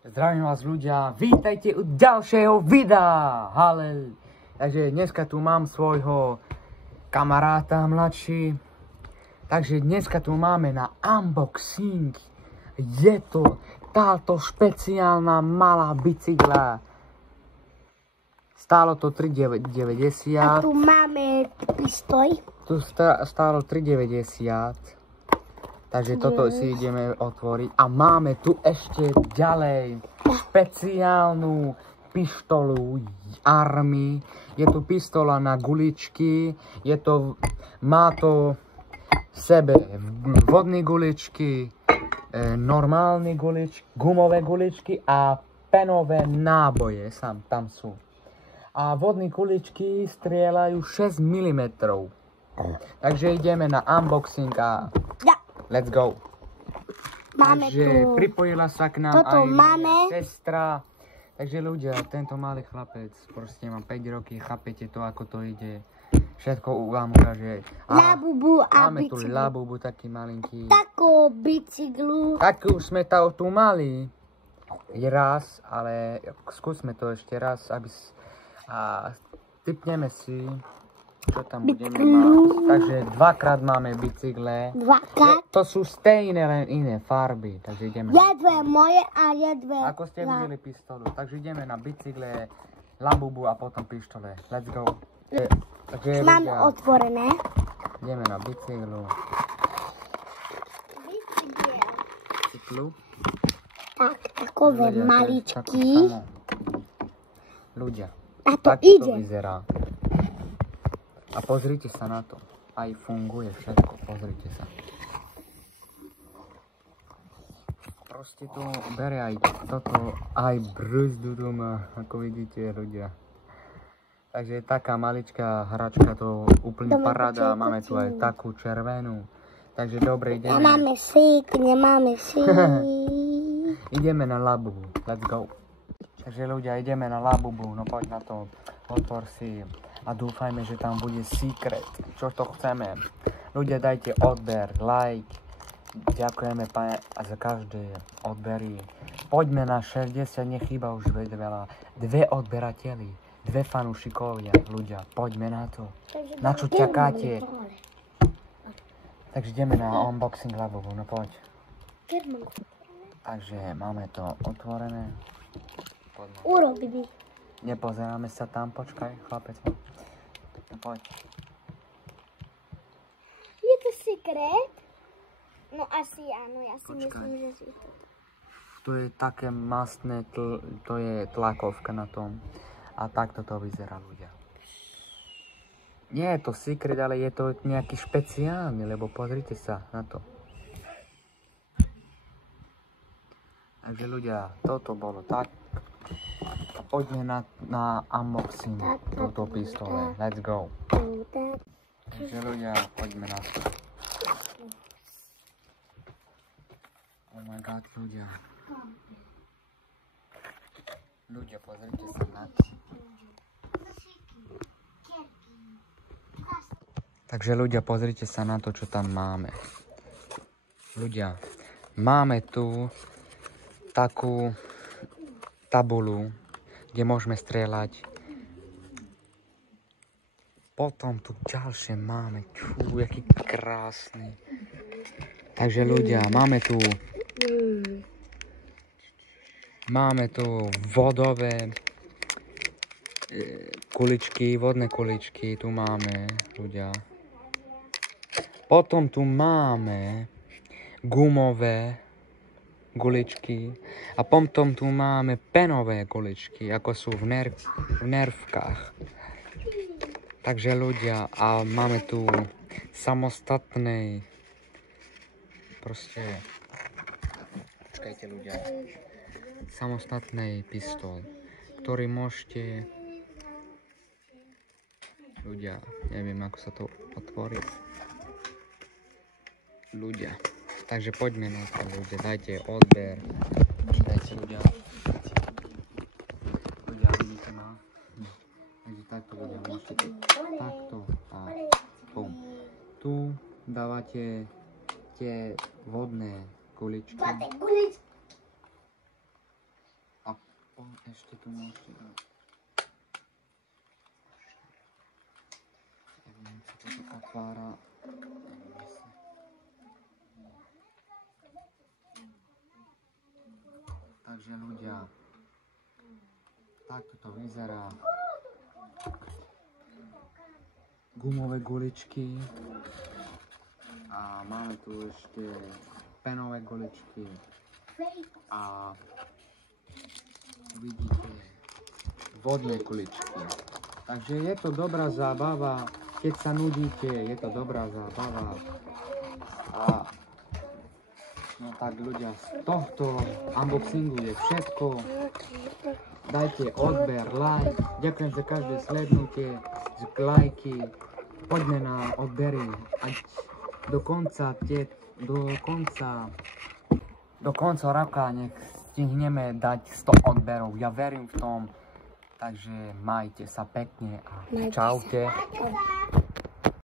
Zdravím vás ľudia, vítajte u ďalšieho videa, halel. Takže dneska tu mám svojho kamaráta mladší. Takže dneska tu máme na unboxing. Je to táto špeciálna malá bicykla. Stálo to 3,90. A tu máme pistoj. Tu stálo 3,90. Takže toto si ideme otvoriť. A máme tu ešte ďalej špeciálnu pištolu Army. Je tu pistola na guličky. Má to v sebe vodné guličky, normálne guličky, gumové guličky a penové náboje. Tam sú. A vodné guličky strieľajú 6 mm. Takže ideme na unboxing a let's go. Máme Takže tu. pripojila sa k nám Toto aj máme. moja sestra. Takže ľudia, tento malý chlapec, proste má 5 roky, chápete to, ako to ide. Všetko vám ukáže. Labubu a máme tu bicyklu. labubu, taký malinký. Takú bicyklu. Tak už sme to tu mali raz, ale skúsme to ešte raz, a tipneme si, čo tam budeme mať. Takže dvakrát máme bicykle. Dvakrát. To sú stejné, len iné farby. Takže ideme. Je dve moje a je dve. Ako ste videli pistolu. Takže ideme na bicykle, labubu a potom pištole. Let's go. Takže Máme ľudia, otvorené. ideme na bicyklu. Bicyklu. Tak, takové Ľudia, to je maličky. takú ľudia. A to Tak ide. to vyzerá. A pozrite sa na to. Aj funguje všetko. Pozrite sa. Proste to bere aj toto, aj brzdu doma, ako vidíte ľudia. Takže taká maličká hračka, to úplne paráda. Máme tu aj takú červenú. Takže dobre, ideme. Nemáme sík, nemáme sík. Ideme na labubu. Let's go. Takže ľudia, ideme na labubu. No poď na to. Otvor si. A dúfajme, že tam bude secret. Čo to chceme. Ľudia, dajte odber, like. Ďakujeme za každé odbery. Poďme na 60, nechýba už veľa. 2 odberateľi, 2 fanúšikovia. Ľudia, poďme na to. Na čo čakáte? Takže ideme na unboxing labubu, no poď. Takže máme to otvorené. Urobili. Nepozeráme sa tam, počkaj, chlapec. No poď. Je to sekret? No asi áno, ja si Počkaj. myslím, že si to. Tu je také mastné, to je tlakovka na tom. A takto to vyzerá, ľudia. Nie je to secret, ale je to nejaký špeciálny, lebo pozrite sa na to. Takže ľudia, toto bolo tak. A poďme na unboxing touto pistole. Let's go. Takže ľudia, poďme na to. Oh my god, ľudia. Ľudia, pozrite sa na to. Takže ľudia, pozrite sa na to, čo tam máme. Ľudia, máme tu takú tabulu, kde môžeme strieľať. Potom tu ďalšie máme. Jaký krásny. Takže ľudia, máme tu vodové kuličky, vodné kuličky, tu máme, ľudia. Potom tu máme gumové guličky a potom tu máme penové guličky, ako sú v nervkách. Takže ľudia, a máme tu samostatný, proste, počkajte ľudia, samostatný pistol, ktorý môžete, ľudia, neviem ako sa to otvorí, ľudia. Takže poďme na to, ľudia, dajte odber. Dajte, ľudia. Ľudia, vidíte ma? Takže takto, ľudia, môžete takto a pum. Tu dávate tie vodné kuličky. Ešte tu môžete dať. Neviem, sa to tu otvára. Takže ľudia, takto to vyzerá. Gumové guličky. A máme tu ešte penové guličky. A vidíte vodné kuličky. Takže je to dobrá zábava, keď sa nudíte, je to dobrá zábava. A no tak ľudia, z tohto unboxingu je všetko. Dajte odber, like, ďakujem za každé slednutie, za lajky, poďme na odbery, ať do konca roka nech stihneme dať 100 odberov, ja verím v tom, takže majte sa pekne a čaute.